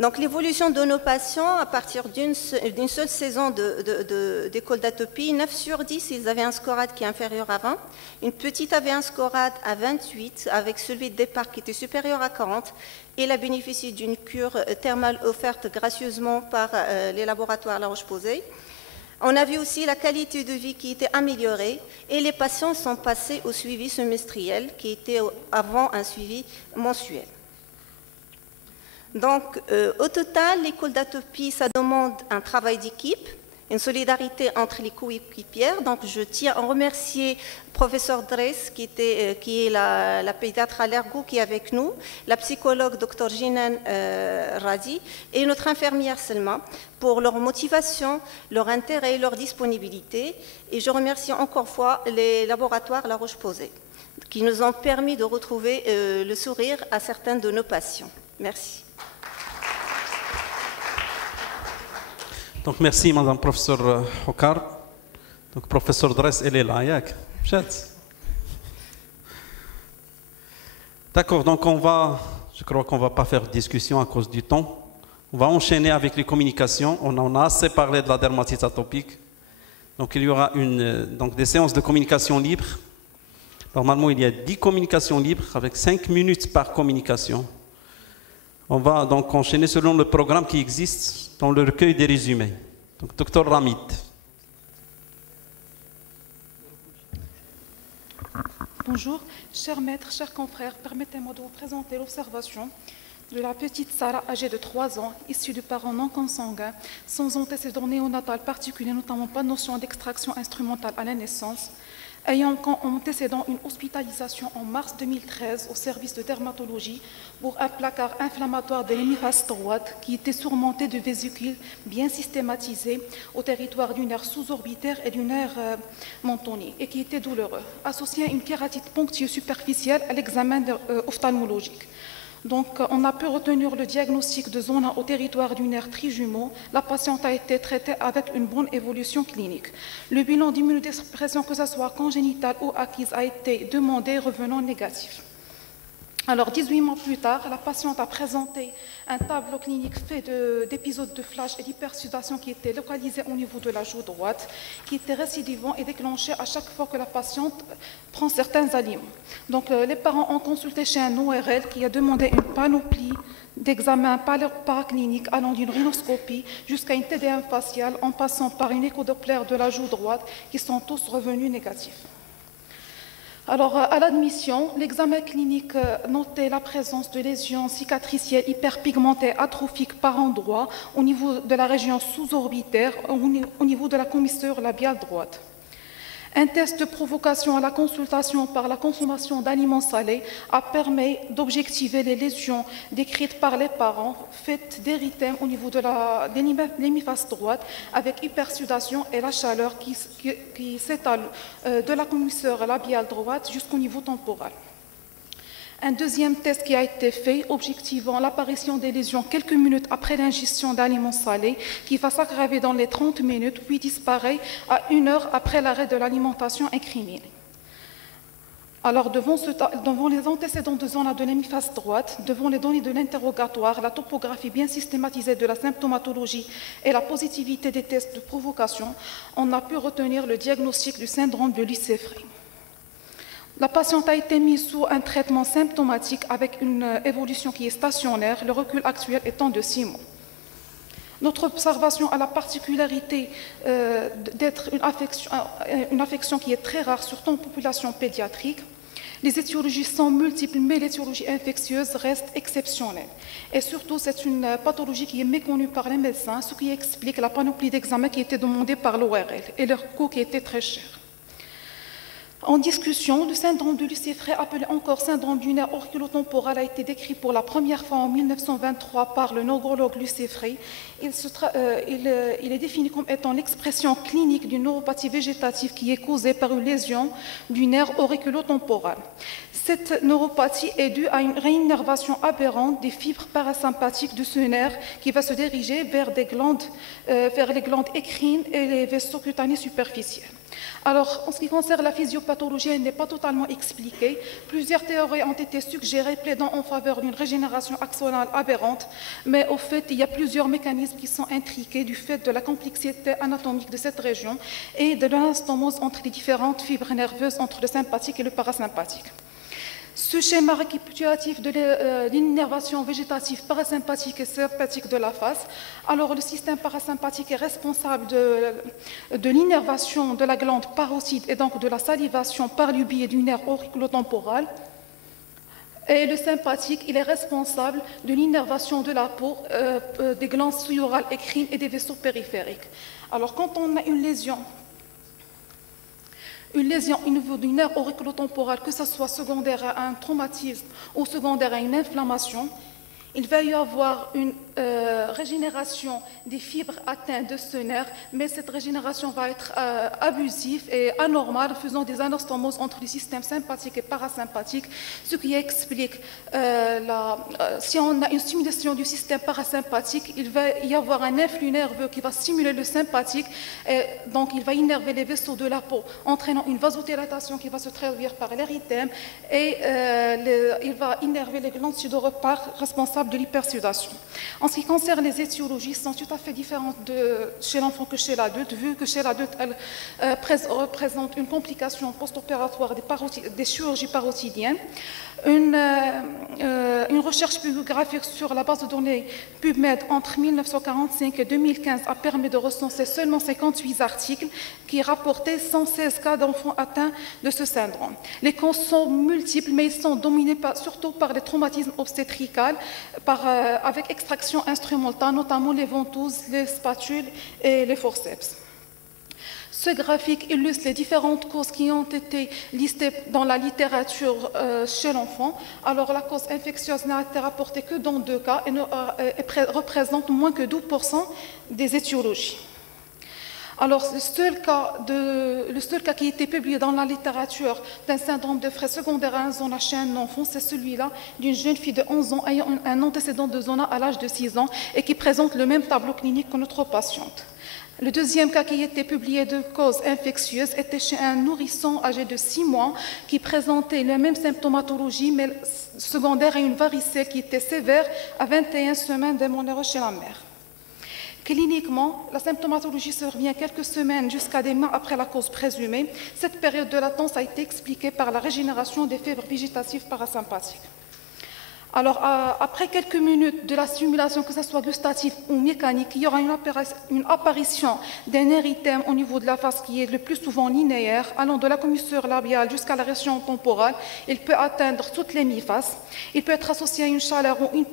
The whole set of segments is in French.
Donc l'évolution de nos patients, à partir d'une seule saison d'école d'atopie, 9 sur 10, ils avaient un scorade qui est inférieur à 20. Une petite avait un scorade à 28, avec celui de départ qui était supérieur à 40. Et elle a bénéficié d'une cure thermale offerte gracieusement par les laboratoires La Roche-Posay. On a vu aussi la qualité de vie qui était améliorée et les patients sont passés au suivi semestriel qui était avant un suivi mensuel. Donc, au total, l'école d'atopie, ça demande un travail d'équipe, une solidarité entre les coéquipières. Donc, je tiens à remercier le professeur Dress, qui est la pédiatre allergo qui est avec nous, la psychologue Dr Jinan Radi et notre infirmière Selma pour leur motivation, leur intérêt et leur disponibilité. Et je remercie encore une fois les laboratoires La Roche-Posay qui nous ont permis de retrouver le sourire à certains de nos patients. Merci. Donc merci madame professeur Hokar. Donc professeur Dress, elle est là, yak. D'accord, donc je crois qu'on ne va pas faire de discussion à cause du temps. On va enchaîner avec les communications. On en a assez parlé de la dermatite atopique. Donc il y aura des séances de communication libre. Normalement, il y a 10 communications libres avec 5 minutes par communication. On va donc enchaîner selon le programme qui existe dans le recueil des résumés. Donc, Dr Ramit. Bonjour, chers maîtres, chers confrères, permettez-moi de vous présenter l'observation de la petite Sarah âgée de 3 ans, issue de parents non consanguins, sans antécédents néonatal particulier, notamment pas de notion d'extraction instrumentale à la naissance, ayant comme antécédent une hospitalisation en mars 2013 au service de dermatologie pour un placard inflammatoire de l'hémiphase droite qui était surmonté de vésicules bien systématisées au territoire du nerf sous-orbitaire et du nerf mentonnier et qui était douloureux, associé à une kératite ponctueuse superficielle à l'examen ophtalmologique. Donc, on a pu retenir le diagnostic de zone au territoire du nerf trijumeau. La patiente a été traitée avec une bonne évolution clinique. Le bilan d'immunodépression, que ce soit congénitale ou acquise, a été demandé, revenant négatif. Alors, 18 mois plus tard, la patiente a présenté un tableau clinique fait d'épisodes de flash et d'hypersudation qui étaient localisés au niveau de la joue droite, qui étaient récidivants et déclenchés à chaque fois que la patiente prend certains aliments. Donc, les parents ont consulté chez un ORL qui a demandé une panoplie d'examens paracliniques allant d'une rhinoscopie jusqu'à une TDM faciale en passant par une échodoppler de la joue droite qui sont tous revenus négatifs. Alors, à l'admission, l'examen clinique notait la présence de lésions cicatricielles hyperpigmentées atrophiques par endroits au niveau de la région sous-orbitaire, au niveau de la commissure labiale droite. Un test de provocation à la consultation par la consommation d'aliments salés a permis d'objectiver les lésions décrites par les parents, faites d'érythème au niveau de l'hémiphase droite, avec hypersudation et la chaleur qui s'étale de la commissure labiale droite jusqu'au niveau temporal. Un deuxième test qui a été fait, objectivant l'apparition des lésions quelques minutes après l'ingestion d'aliments salés, qui va s'aggraver dans les 30 minutes, puis disparaît à 1 heure après l'arrêt de l'alimentation incriminée. Alors, devant les antécédents de zone de l'hémiphase droite, devant les données de l'interrogatoire, la topographie bien systématisée de la symptomatologie et la positivité des tests de provocation, on a pu retenir le diagnostic du syndrome de Lucéfré. La patiente a été mise sous un traitement symptomatique avec une évolution qui est stationnaire, le recul actuel étant de 6 mois. Notre observation a la particularité d'être une affection qui est très rare, surtout en population pédiatrique. Les étiologies sont multiples, mais l'étiologie infectieuse reste exceptionnelle. Et surtout, c'est une pathologie qui est méconnue par les médecins, ce qui explique la panoplie d'examens qui étaient demandés par l'ORL et leur coût qui était très cher. En discussion, le syndrome de Lucéfré, appelé encore syndrome du nerf auriculotemporal, a été décrit pour la première fois en 1923 par le neurologue Lucéfré. Il est défini comme étant l'expression clinique d'une neuropathie végétative qui est causée par une lésion du nerf auriculotemporal. Cette neuropathie est due à une réinnervation aberrante des fibres parasympathiques de ce nerf qui va se diriger vers les glandes écrines et les vaisseaux cutanés superficiels. Alors, en ce qui concerne la physiopathologie, elle n'est pas totalement expliquée. Plusieurs théories ont été suggérées plaidant en faveur d'une régénération axonale aberrante, mais au fait, il y a plusieurs mécanismes qui sont intriqués du fait de la complexité anatomique de cette région et de l'anastomose entre les différentes fibres nerveuses entre le sympathique et le parasympathique. Ce schéma récapitulatif de l'innervation végétative parasympathique et sympathique de la face, alors le système parasympathique est responsable de l'innervation de la glande parotyde et donc de la salivation par le biais du nerf auriculotemporal. Et le sympathique, il est responsable de l'innervation de la peau, des glandes sudorales écrines et des vaisseaux périphériques. Alors quand on a une lésion au niveau du nerf auriculotemporal, que ce soit secondaire à un traumatisme ou secondaire à une inflammation, il va y avoir une régénération des fibres atteintes de ce nerf, mais cette régénération va être abusive et anormale, faisant des anastomoses entre les systèmes sympathiques et parasympathiques, ce qui explique, si on a une stimulation du système parasympathique, il va y avoir un influx nerveux qui va stimuler le sympathique, et donc il va innerver les vaisseaux de la peau, entraînant une vasodilatation qui va se traduire par l'érythème, et il va innerver les glandes sudorales responsables de l'hypersudation. En ce qui concerne les étiologies, sont tout à fait différentes chez l'enfant que chez l'adulte, vu que chez l'adulte, elles représentent une complication post-opératoire des chirurgies parotidiennes. Une recherche bibliographique sur la base de données PubMed entre 1945 et 2015 a permis de recenser seulement 58 articles qui rapportaient 116 cas d'enfants atteints de ce syndrome. Les causes sont multiples, mais ils sont dominés surtout par les traumatismes obstétricaux avec extraction instrumentale, notamment les ventouses, les spatules et les forceps. Ce graphique illustre les différentes causes qui ont été listées dans la littérature chez l'enfant. Alors, la cause infectieuse n'a été rapportée que dans 2 cas et représente moins que 12% des étiologies. Alors, le seul cas qui a été publié dans la littérature d'un syndrome de Frey secondaire à un zona chez un enfant, c'est celui-là d'une jeune fille de 11 ans ayant un antécédent de zona à l'âge de 6 ans et qui présente le même tableau clinique que notre patiente. Le deuxième cas qui a été publié de cause infectieuse était chez un nourrisson âgé de 6 mois qui présentait la même symptomatologie, mais secondaire à une varicelle qui était sévère à 21 semaines d'aménorrhée chez la mère. Cliniquement, la symptomatologie survient quelques semaines jusqu'à des mois après la cause présumée. Cette période de latence a été expliquée par la régénération des fibres végétatives parasympathiques. Alors, après quelques minutes de la stimulation, que ce soit gustative ou mécanique, il y aura une apparition d'un érythème au niveau de la face qui est le plus souvent linéaire, allant de la commissure labiale jusqu'à la région temporale. Il peut atteindre toutes les mi-faces. Il peut être associé à une chaleur ou une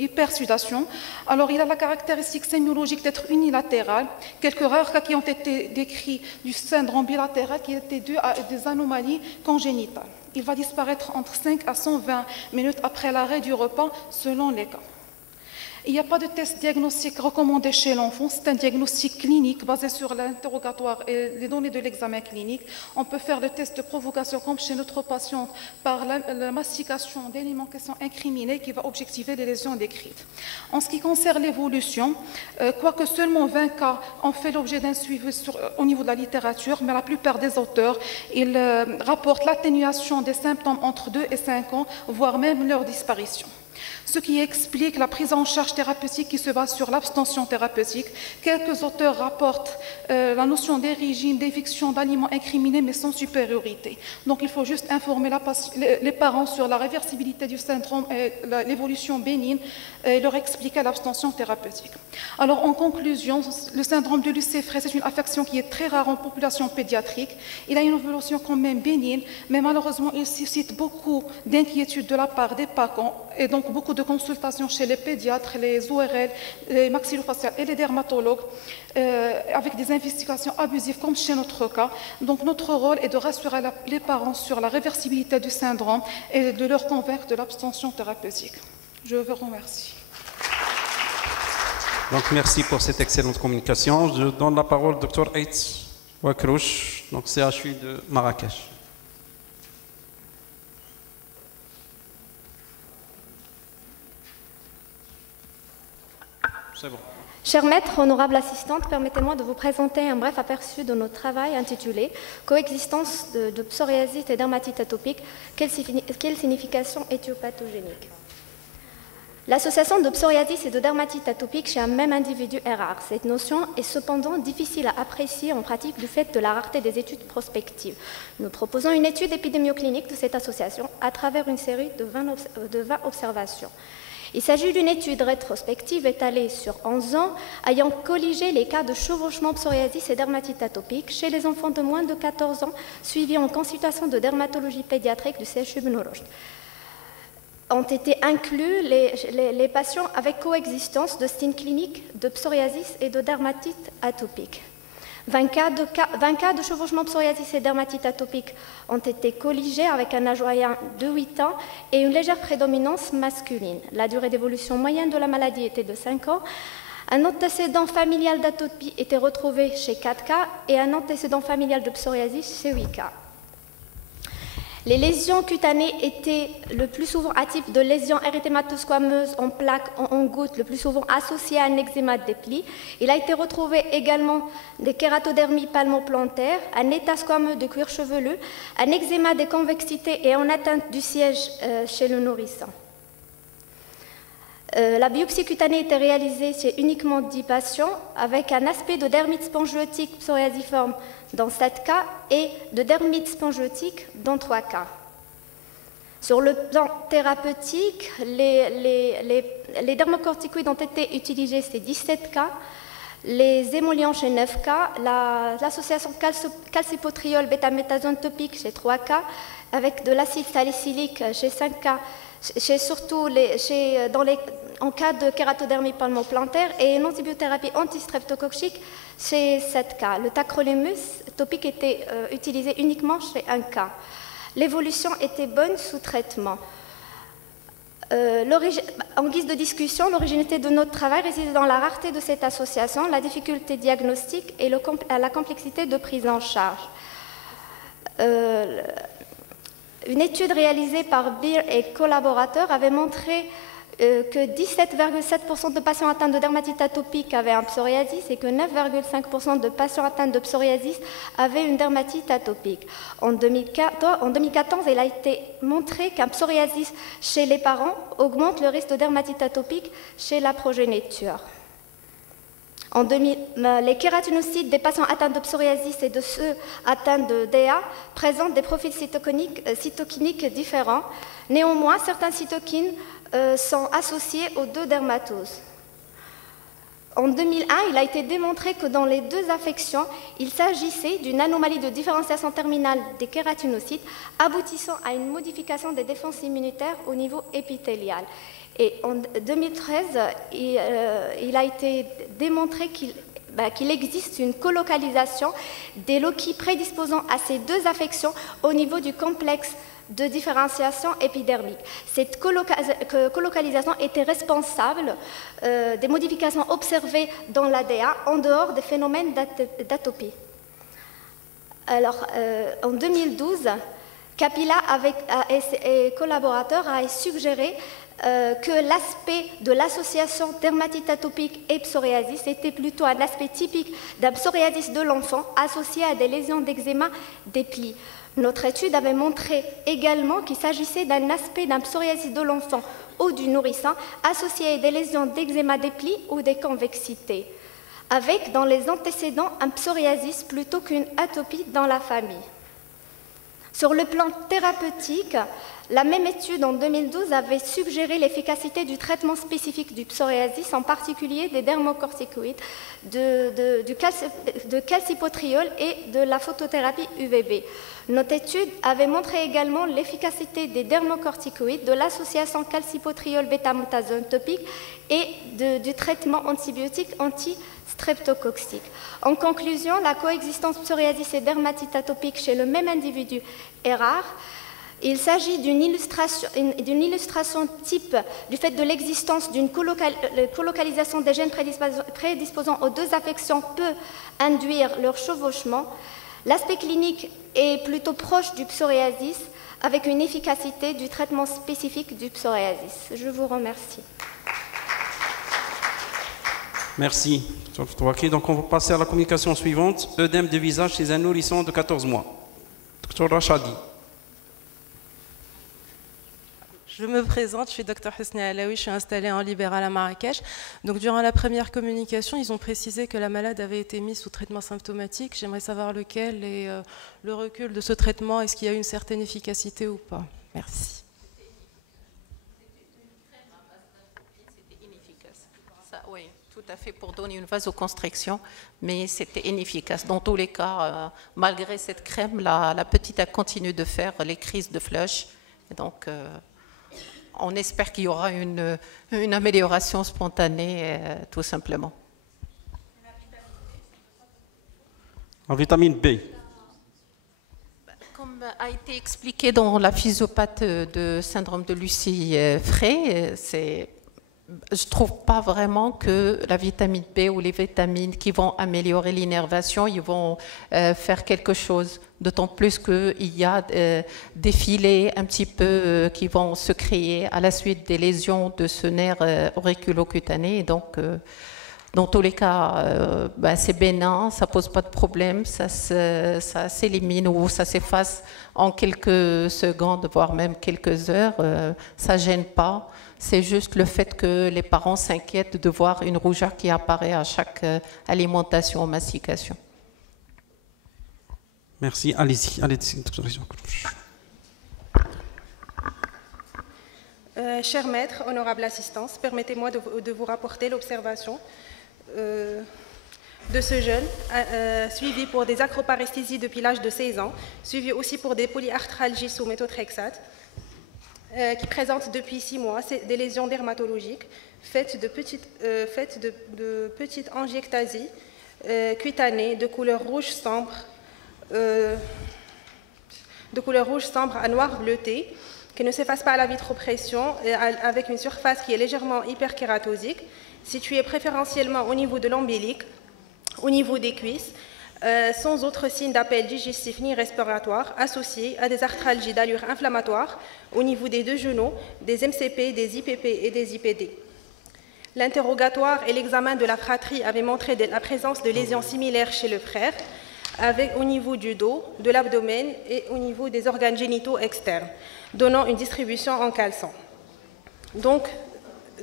hypersudation. Alors, il a la caractéristique sémiologique d'être unilatéral. Quelques rares cas qui ont été décrits du syndrome bilatéral qui étaient dus à des anomalies congénitales. Il va disparaître entre 5 à 120 minutes après l'arrêt du repas, selon les cas. Il n'y a pas de test diagnostique recommandé chez l'enfant. C'est un diagnostic clinique basé sur l'interrogatoire et les données de l'examen clinique. On peut faire le test de provocation comme chez notre patiente par la mastication d'éléments qui sont incriminés qui va objectiver les lésions décrites. En ce qui concerne l'évolution, quoique seulement 20 cas ont fait l'objet d'un suivi au niveau de la littérature, mais la plupart des auteurs, ils rapportent l'atténuation des symptômes entre 2 et 5 ans, voire même leur disparition. Ce qui explique la prise en charge thérapeutique qui se base sur l'abstention thérapeutique. Quelques auteurs rapportent la notion d'origine, d'éviction d'aliments incriminés, mais sans supériorité. Donc il faut juste informer les parents sur la réversibilité du syndrome et l'évolution bénigne et leur expliquer l'abstention thérapeutique. Alors en conclusion, le syndrome de Lucé-Frey, c'est une affection qui est très rare en population pédiatrique. Il a une évolution quand même bénigne, mais malheureusement il suscite beaucoup d'inquiétudes de la part des parents et donc beaucoup de consultations chez les pédiatres, les ORL, les maxillofaciales et les dermatologues, avec des investigations abusives comme chez notre cas. Donc notre rôle est de rassurer les parents sur la réversibilité du syndrome et de leur convaincre de l'abstention thérapeutique. Je vous remercie. Donc merci pour cette excellente communication. Je donne la parole au Dr Aït Wakrouch, donc CHU de Marrakech. C'est bon. Chers maîtres, honorables assistantes, permettez-moi de vous présenter un bref aperçu de notre travail intitulé « Coexistence de psoriasis et dermatite atopique, quelle signification éthiopathogénique ?» L'association de psoriasis et de dermatite atopique chez un même individu est rare. Cette notion est cependant difficile à apprécier en pratique du fait de la rareté des études prospectives. Nous proposons une étude épidémioclinique de cette association à travers une série de 20 observations. Il s'agit d'une étude rétrospective étalée sur 11 ans, ayant colligé les cas de chevauchement psoriasis et dermatite atopique chez les enfants de moins de 14 ans suivis en consultation de dermatologie pédiatrique du CHU Bno-Rosht. Ont été inclus les patients avec coexistence de signes cliniques de psoriasis et de dermatite atopique. 20 cas de chevauchement psoriasis et dermatite atopique ont été colligés avec un âge moyen de 8 ans et une légère prédominance masculine. La durée d'évolution moyenne de la maladie était de 5 ans. Un antécédent familial d'atopie était retrouvé chez 4 cas et un antécédent familial de psoriasis chez 8 cas. Les lésions cutanées étaient le plus souvent à type de lésions érythématosquameuses en plaques en gouttes, le plus souvent associées à un eczéma des plis. Il a été retrouvé également des kératodermies palmoplantaires, un état squameux de cuir chevelu, un eczéma des convexités et en atteinte du siège chez le nourrisson. La biopsie cutanée était réalisée chez uniquement 10 patients avec un aspect de dermite spongiotique psoriasiforme dans 7 cas et de dermite spongiotique dans 3 cas. Sur le plan thérapeutique, les dermocorticoïdes ont été utilisés chez 17 cas, les émollients chez 9 cas, l'association calcipotriol bêta-méthazone topique chez 3 cas, avec de l'acide salicylique chez 5 cas, en cas de kératodermie palmoplantaire et une antibiothérapie antistreptococcique chez 7 cas. Le tacrolimus topique était utilisé uniquement chez 1 cas. L'évolution était bonne sous traitement. En guise de discussion, l'originalité de notre travail réside dans la rareté de cette association, la difficulté diagnostique et la complexité de prise en charge. Une étude réalisée par Beer et collaborateurs avait montré que 17,7% de patients atteints de dermatite atopique avaient un psoriasis et que 9,5% de patients atteints de psoriasis avaient une dermatite atopique. En 2014, il a été montré qu'un psoriasis chez les parents augmente le risque de dermatite atopique chez la progéniture. Les kératinocytes des patients atteints de psoriasis et de ceux atteints de DA présentent des profils cytokiniques différents. Néanmoins, certains cytokines sont associés aux deux dermatoses. En 2001, il a été démontré que dans les deux affections, il s'agissait d'une anomalie de différenciation terminale des kératinocytes aboutissant à une modification des défenses immunitaires au niveau épithélial. Et en 2013, il a été démontré qu'il existe une colocalisation des loci prédisposant à ces deux affections au niveau du complexe de différenciation épidermique. Cette colocalisation était responsable des modifications observées dans l'ADA en dehors des phénomènes d'atopie. Alors, en 2012, Capilla et ses collaborateurs a suggéré que l'aspect de l'association dermatite atopique et psoriasis était plutôt un aspect typique d'un psoriasis de l'enfant associé à des lésions d'eczéma des plis. Notre étude avait montré également qu'il s'agissait d'un aspect d'un psoriasis de l'enfant ou du nourrisson associé à des lésions d'eczéma des plis ou des convexités, avec dans les antécédents un psoriasis plutôt qu'une atopie dans la famille. Sur le plan thérapeutique, la même étude en 2012 avait suggéré l'efficacité du traitement spécifique du psoriasis, en particulier des dermocorticoïdes, de calcipotriol et de la photothérapie UVB. Notre étude avait montré également l'efficacité des dermocorticoïdes, de l'association calcipotriol bêta-méthazone topique et du traitement antibiotique anti-streptococcique. En conclusion, la coexistence psoriasis et dermatite atopique chez le même individu est rare. Il s'agit d'une illustration type du fait de l'existence d'une colocalisation des gènes prédisposant aux deux affections peut induire leur chevauchement. L'aspect clinique est plutôt proche du psoriasis avec une efficacité du traitement spécifique du psoriasis. Je vous remercie. Merci. Donc on va passer à la communication suivante. Œdème de visage chez un nourrisson de 14 mois. Dr Rachadi. Je me présente, je suis Dr Husni Alaoui, je suis installée en libéral à Marrakech. Donc durant la première communication, ils ont précisé que la malade avait été mise sous traitement symptomatique. J'aimerais savoir lequel et le recul de ce traitement, est-ce qu'il y a eu une certaine efficacité ou pas? Merci. C'était inefficace. Ça, oui, tout à fait, pour donner une vasoconstriction, mais c'était inefficace. Dans tous les cas, malgré cette crème, la petite a continué de faire les crises de flush. Et donc, on espère qu'il y aura une amélioration spontanée, tout simplement. En vitamine B. Comme a été expliqué dans la physiopathe de syndrome de Lucie-Frey, je ne trouve pas vraiment que la vitamine B ou les vitamines qui vont améliorer l'innervation, ils vont faire quelque chose. D'autant plus qu'il y a des filets un petit peu qui vont se créer à la suite des lésions de ce nerf auriculocutané. Donc, dans tous les cas, c'est bénin, ça ne pose pas de problème, ça s'élimine ou ça s'efface en quelques secondes, voire même quelques heures. Ça ne gêne pas. C'est juste le fait que les parents s'inquiètent de voir une rougeur qui apparaît à chaque alimentation ou mastication. Merci. Allez-y. Cher maître, honorable assistance, permettez-moi de vous rapporter l'observation de ce jeune, suivi pour des acroparesthésies depuis l'âge de 16 ans, suivi aussi pour des polyarthralgies sous méthotrexate, qui présente depuis 6 mois des lésions dermatologiques faites de petites angiectasies cutanées de couleur rouge sombre, à noir bleuté, qui ne s'efface pas à la vitropression, avec une surface qui est légèrement hyperkératosique, située préférentiellement au niveau de l'ombilic, au niveau des cuisses, sans autre signe d'appel digestif ni respiratoire, associé à des arthralgies d'allure inflammatoire au niveau des 2 genoux, des MCP, des IPP et des IPD. L'interrogatoire et l'examen de la fratrie avaient montré la présence de lésions similaires chez le frère, au niveau du dos, de l'abdomen et au niveau des organes génitaux externes, donnant une distribution en caleçon. Donc,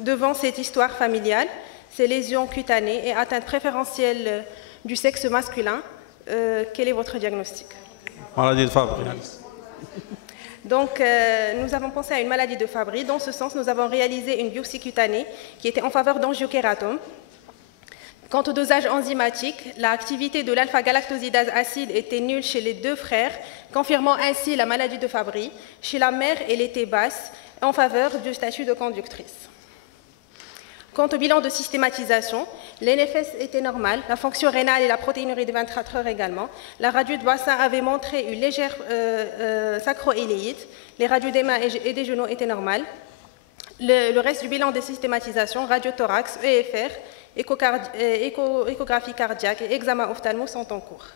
devant cette histoire familiale, ces lésions cutanées et atteintes préférentielles du sexe masculin, quel est votre diagnostic? Maladie de Fabry. Donc, nous avons pensé à une maladie de Fabry. Dans ce sens, nous avons réalisé une biopsie cutanée qui était en faveur d'angiokératome. Quant au dosage enzymatique, l'activité de l'alpha-galactosidase acide était nulle chez les 2 frères, confirmant ainsi la maladie de Fabry. Chez la mère, elle était basse, en faveur du statut de conductrice. Quant au bilan de systématisation, l'NFS était normal, la fonction rénale et la protéinurie de 24 heures également. La radio de bassin avait montré une légère sacroïléite. Les radios des mains et des genoux étaient normales. Le reste du bilan de systématisation, radiothorax, EFR, échographie cardiaque et examen ophtalmo sont en cours.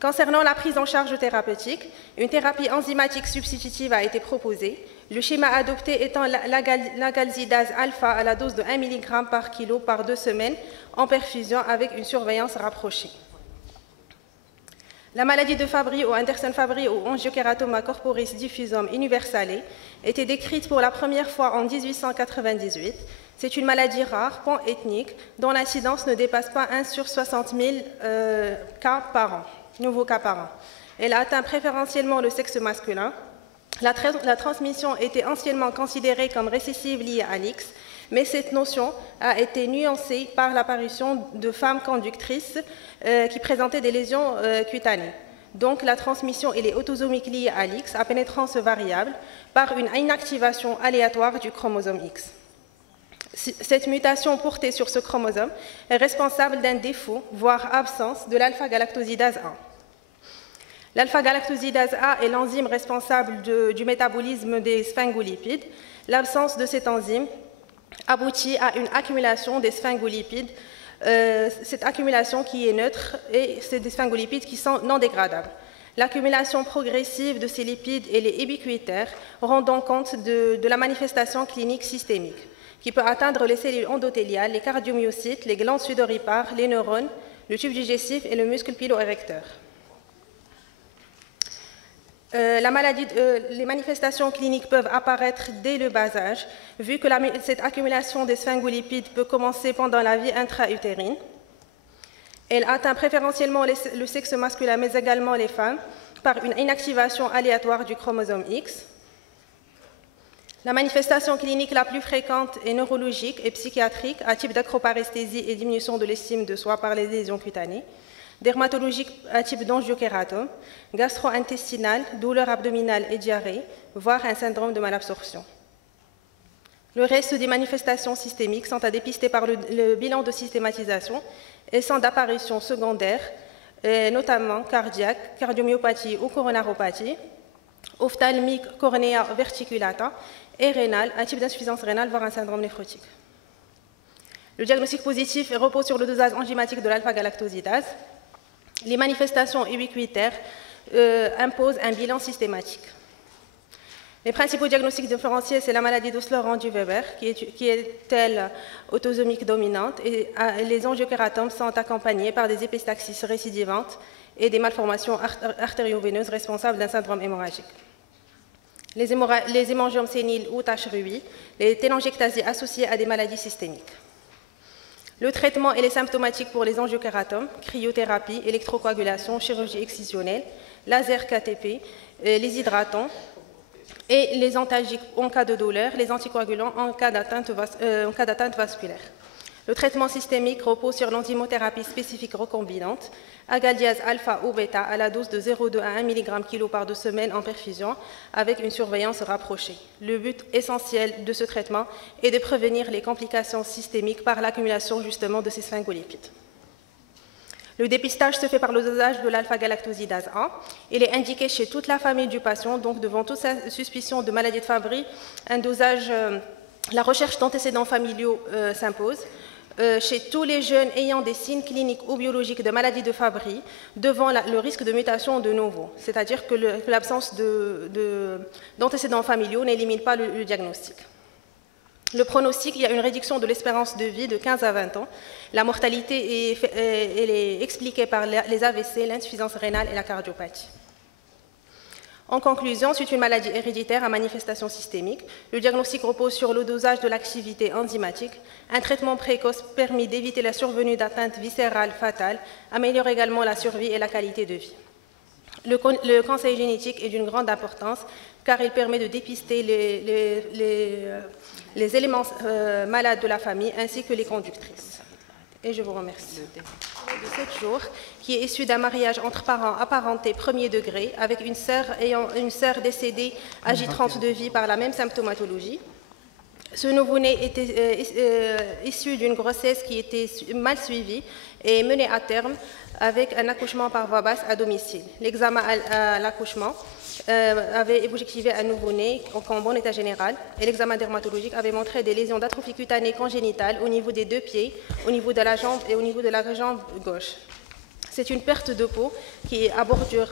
Concernant la prise en charge thérapeutique, une thérapie enzymatique substitutive a été proposée, le schéma adopté étant la galsidase alpha à la dose de 1 mg par kilo par 2 semaines en perfusion avec une surveillance rapprochée. La maladie de Fabry ou Andersen-Fabry ou angiokeratoma corporis diffusum universale était décrite pour la première fois en 1898. C'est une maladie rare, pan-ethnique, dont l'incidence ne dépasse pas 1 sur 60 000 cas par an. Nouveaux cas par an. Elle a atteint préférentiellement le sexe masculin. La transmission était anciennement considérée comme récessive liée à l'X, mais cette notion a été nuancée par l'apparition de femmes conductrices qui présentaient des lésions cutanées. Donc la transmission elle est autosomique liée à l'X à pénétrance variable par une inactivation aléatoire du chromosome X. Cette mutation portée sur ce chromosome est responsable d'un défaut, voire absence, de l'alpha-galactosidase A. L'alpha-galactosidase A est l'enzyme responsable du métabolisme des sphingolipides. L'absence de cette enzyme aboutit à une accumulation des sphingolipides, cette accumulation qui est neutre, et c'est des sphingolipides qui sont non dégradables. L'accumulation progressive de ces lipides et les ubiquitaires rendant compte de la manifestation clinique systémique. qui peut atteindre les cellules endothéliales, les cardiomyocytes, les glandes sudoripares, les neurones, le tube digestif et le muscle piloérecteur. Les manifestations cliniques peuvent apparaître dès le bas âge, vu que cette accumulation des sphingolipides peut commencer pendant la vie intra-utérine. Elle atteint préférentiellement le sexe masculin, mais également les femmes, par une inactivation aléatoire du chromosome X. La manifestation clinique la plus fréquente est neurologique et psychiatrique, à type d'acroparesthésie et diminution de l'estime de soi par les lésions cutanées, dermatologique à type d'angiokératome, gastro-intestinale, douleur abdominale et diarrhée, voire un syndrome de malabsorption. Le reste des manifestations systémiques sont à dépister par le bilan de systématisation et sont d'apparition secondaire, notamment cardiaque, cardiomyopathie ou coronaropathie, ophtalmique, cornéa verticulata et rénale, un type d'insuffisance rénale, voire un syndrome néphrotique. Le diagnostic positif repose sur le dosage enzymatique de l'alpha-galactosidase. Les manifestations ubiquitaires imposent un bilan systématique. Les principaux diagnostics différenciés, c'est la maladie d'Osler-Randu-Weber, qui est telle autosomique dominante, et les angiokeratomes sont accompagnés par des épistaxis récidivantes et des malformations artério-veineuses responsables d'un syndrome hémorragique. Les hémangiomes séniles ou taches rubis, les télangiectasies associées à des maladies systémiques. Le traitement et les symptomatiques pour les angiokeratomes, cryothérapie, électrocoagulation, chirurgie excissionnelle, laser KTP, les hydratants et les antalgiques en cas de douleur, les anticoagulants en cas d'atteinte vasculaire. Le traitement systémique repose sur l'enzymothérapie spécifique recombinante, agaldiase alpha ou bêta à la dose de 0,2 à 1 mg kg par 2 semaines en perfusion avec une surveillance rapprochée. Le but essentiel de ce traitement est de prévenir les complications systémiques par l'accumulation justement de ces sphingolipides. Le dépistage se fait par le dosage de l'alpha-galactosidase A. Il est indiqué chez toute la famille du patient, donc devant toute suspicion de maladie de Fabry, la recherche d'antécédents familiaux s'impose. Chez tous les jeunes ayant des signes cliniques ou biologiques de maladie de Fabry, devant le risque de mutation de novo, c'est-à-dire que l'absence d'antécédents familiaux n'élimine pas le diagnostic. Le pronostic, il y a une réduction de l'espérance de vie de 15 à 20 ans. La mortalité est expliquée par les AVC, l'insuffisance rénale et la cardiopathie. En conclusion, c'est une maladie héréditaire à manifestation systémique. Le diagnostic repose sur le dosage de l'activité enzymatique. Un traitement précoce permet d'éviter la survenue d'atteintes viscérales fatales, améliore également la survie et la qualité de vie. Le conseil génétique est d'une grande importance car il permet de dépister les éléments malades de la famille ainsi que les conductrices. Et je vous remercie. De 7 jours, qui est issu d'un mariage entre parents apparentés premier degré avec une sœur décédée âgée 30 de vie par la même symptomatologie. Ce nouveau-né était issu d'une grossesse qui était mal suivie et menée à terme avec un accouchement par voie basse à domicile. L'examen à l'accouchement avait objectivé un nouveau-né en bon état général et l'examen dermatologique avait montré des lésions d'atrophie cutanée congénitale au niveau des 2 pieds, au niveau de la jambe et au niveau de la jambe gauche. C'est une perte de peau qui est à bordure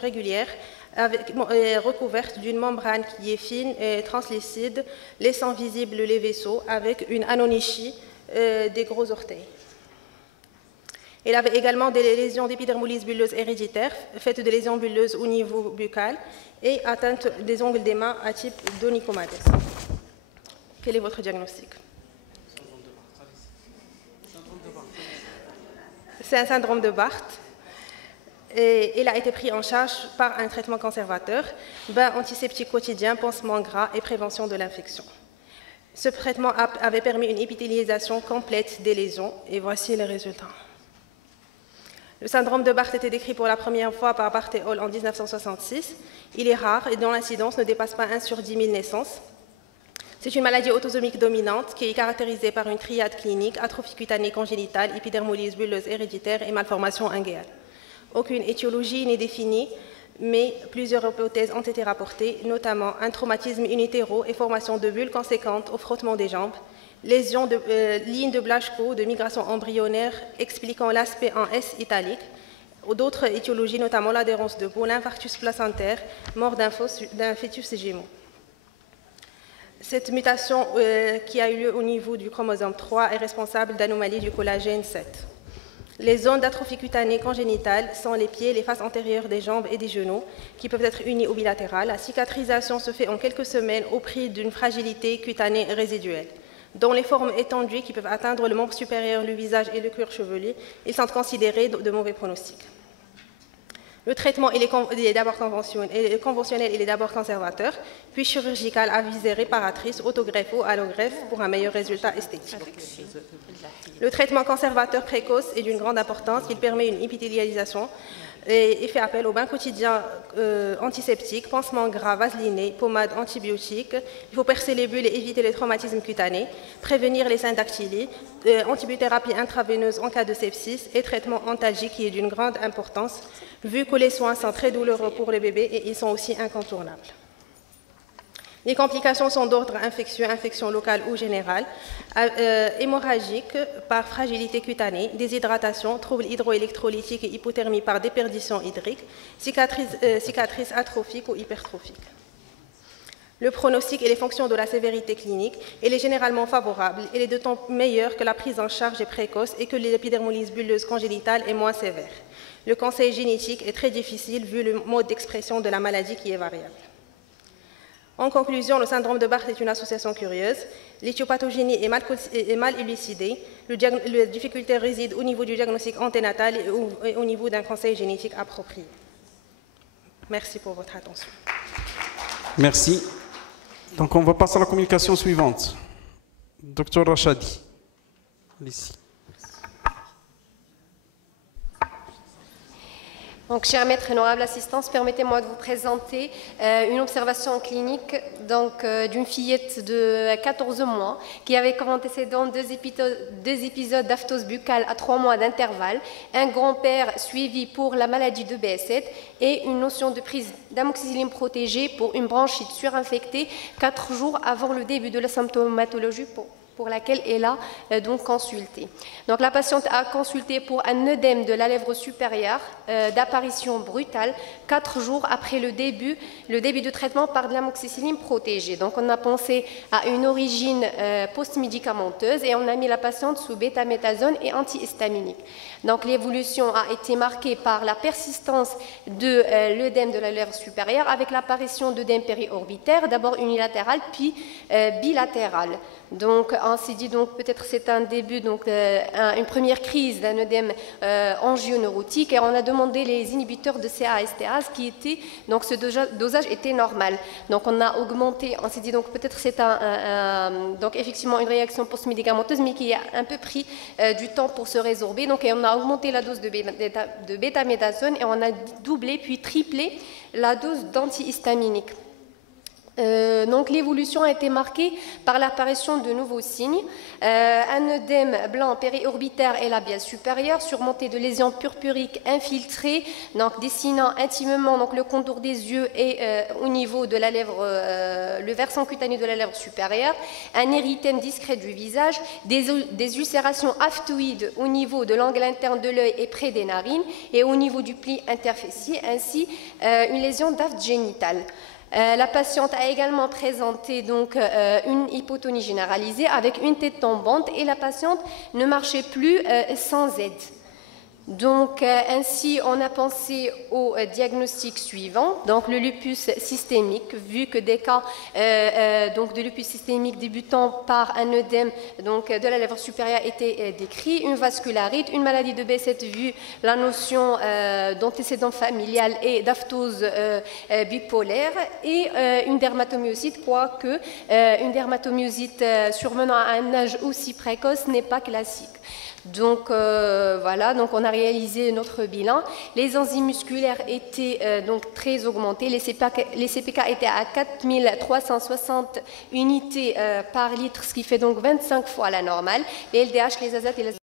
régulière, recouverte d'une membrane qui est fine et translucide, laissant visibles les vaisseaux avec une anonychie des gros orteils. Il avait également des lésions d'épidermolyse bulleuse héréditaire, faites de lésions bulleuses au niveau buccal et atteinte des ongles des mains à type d'onychomades. Quel est votre diagnostic? C'est un syndrome de Barth. Et il a été pris en charge par un traitement conservateur, bain antiseptique quotidien, pansement gras et prévention de l'infection. Ce traitement avait permis une épithélialisation complète des lésions et voici les résultats. Le syndrome de Barth était décrit pour la première fois par Barth et al. En 1966. Il est rare et dont l'incidence ne dépasse pas 1 sur 10 000 naissances. C'est une maladie autosomique dominante qui est caractérisée par une triade clinique, atrophie cutanée congénitale, épidermolyse bulleuse héréditaire et malformation inguéale. Aucune étiologie n'est définie, mais plusieurs hypothèses ont été rapportées, notamment un traumatisme in utero et formation de bulles conséquentes au frottement des jambes, lésions de lignes de Blaschko, de migration embryonnaire expliquant l'aspect en S italique, ou d'autres étiologies, notamment l'adhérence de peau, l'infarctus placentaire, mort d'un fœtus jumeau. Cette mutation qui a eu lieu au niveau du chromosome 3 est responsable d'anomalies du collagène 7. Les zones d'atrophie cutanée congénitale sont les pieds, les faces antérieures des jambes et des genoux, qui peuvent être unies ou bilatérales. La cicatrisation se fait en quelques semaines au prix d'une fragilité cutanée résiduelle. Dans les formes étendues qui peuvent atteindre le membre supérieur, le visage et le cuir chevelu, ils sont considérés de mauvais pronostics. Le traitement il est d'abord conventionnel, il est d'abord conservateur, puis chirurgical à visée réparatrice, autogreffe ou allogreffe pour un meilleur résultat esthétique. Le traitement conservateur précoce est d'une grande importance. Il permet une épithélialisation et fait appel aux bains quotidiens antiseptiques, pansements gras, vaselinés, pommades antibiotiques. Il faut percer les bulles et éviter les traumatismes cutanés, prévenir les syndactylies, antibiothérapie intraveineuse en cas de sepsis et traitement antalgique qui est d'une grande importance, vu que les soins sont très douloureux pour les bébés et ils sont aussi incontournables. Les complications sont d'ordre infectieux, infection locale ou générale, hémorragique par fragilité cutanée, déshydratation, troubles hydroélectrolytiques et hypothermie par déperdition hydrique, cicatrices atrophiques ou hypertrophiques. Le pronostic et les fonctions de la sévérité clinique, elle est généralement favorable, elle est d'autant meilleure que la prise en charge est précoce et que l'épidermolyse bulleuse congénitale est moins sévère. Le conseil génétique est très difficile vu le mode d'expression de la maladie qui est variable. En conclusion, le syndrome de Barth est une association curieuse. L'éthiopathogénie est mal élucidée. La difficulté réside au niveau du diagnostic anténatal et au niveau d'un conseil génétique approprié. Merci pour votre attention. Merci. Donc, on va passer à la communication suivante. Dr Rachadi. Ici. Donc, cher maître et honorable assistance, permettez-moi de vous présenter une observation clinique d'une fillette de 14 mois qui avait comme antécédent deux épisodes d'aphthose buccale à 3 mois d'intervalle, un grand-père suivi pour la maladie de BS7 et une notion de prise d'amoxicilline protégée pour une bronchite surinfectée 4 jours avant le début de la symptomatologie pour laquelle elle a donc consulté. Donc la patiente a consulté pour un œdème de la lèvre supérieure d'apparition brutale 4 jours après le début du traitement par de l'amoxicilline protégée. Donc on a pensé à une origine post-médicamenteuse et on a mis la patiente sous bêta-méthasone et antihistaminique. Donc l'évolution a été marquée par la persistance de l'œdème de la lèvre supérieure avec l'apparition d'œdème périorbitaire, d'abord unilatéral puis bilatéral. Donc, on s'est dit donc peut-être c'est un début, une première crise d'un œdème angioneurotique et on a demandé les inhibiteurs de CA-estérase qui étaient, donc ce dosage était normal. Donc, on a augmenté, on s'est dit donc peut-être c'est donc effectivement une réaction post-médicamenteuse mais qui a un peu pris du temps pour se résorber. Donc, et on a augmenté la dose de bêta-méthasone et on a doublé puis triplé la dose d'antihistaminique. Donc l'évolution a été marquée par l'apparition de nouveaux signes, un œdème blanc périorbitaire et labial supérieur surmonté de lésions purpuriques infiltrées, donc dessinant intimement donc, le contour des yeux et au niveau de la lèvre, le versant cutané de la lèvre supérieure, un érythème discret du visage, des ulcérations aphtoïdes au niveau de l'angle interne de l'œil et près des narines et au niveau du pli interfécier, ainsi une lésion d'aphte génitale. La patiente a également présenté donc, une hypotonie généralisée avec une tête tombante et la patiente ne marchait plus sans aide. Donc, ainsi, on a pensé au diagnostic suivant, donc le lupus systémique, vu que des cas donc de lupus systémique débutant par un œdème donc, de la lèvre supérieure étaient décrits, une vascularite, une maladie de B7 vu la notion d'antécédent familial et d'aphtose bipolaire et une dermatomyosite, quoique une dermatomyosite survenant à un âge aussi précoce n'est pas classique. Donc voilà, donc on a réalisé notre bilan. Les enzymes musculaires étaient donc très augmentées. Les CPK étaient à 4360 unités par litre, ce qui fait donc 25 fois la normale. Les LDH, les azates et les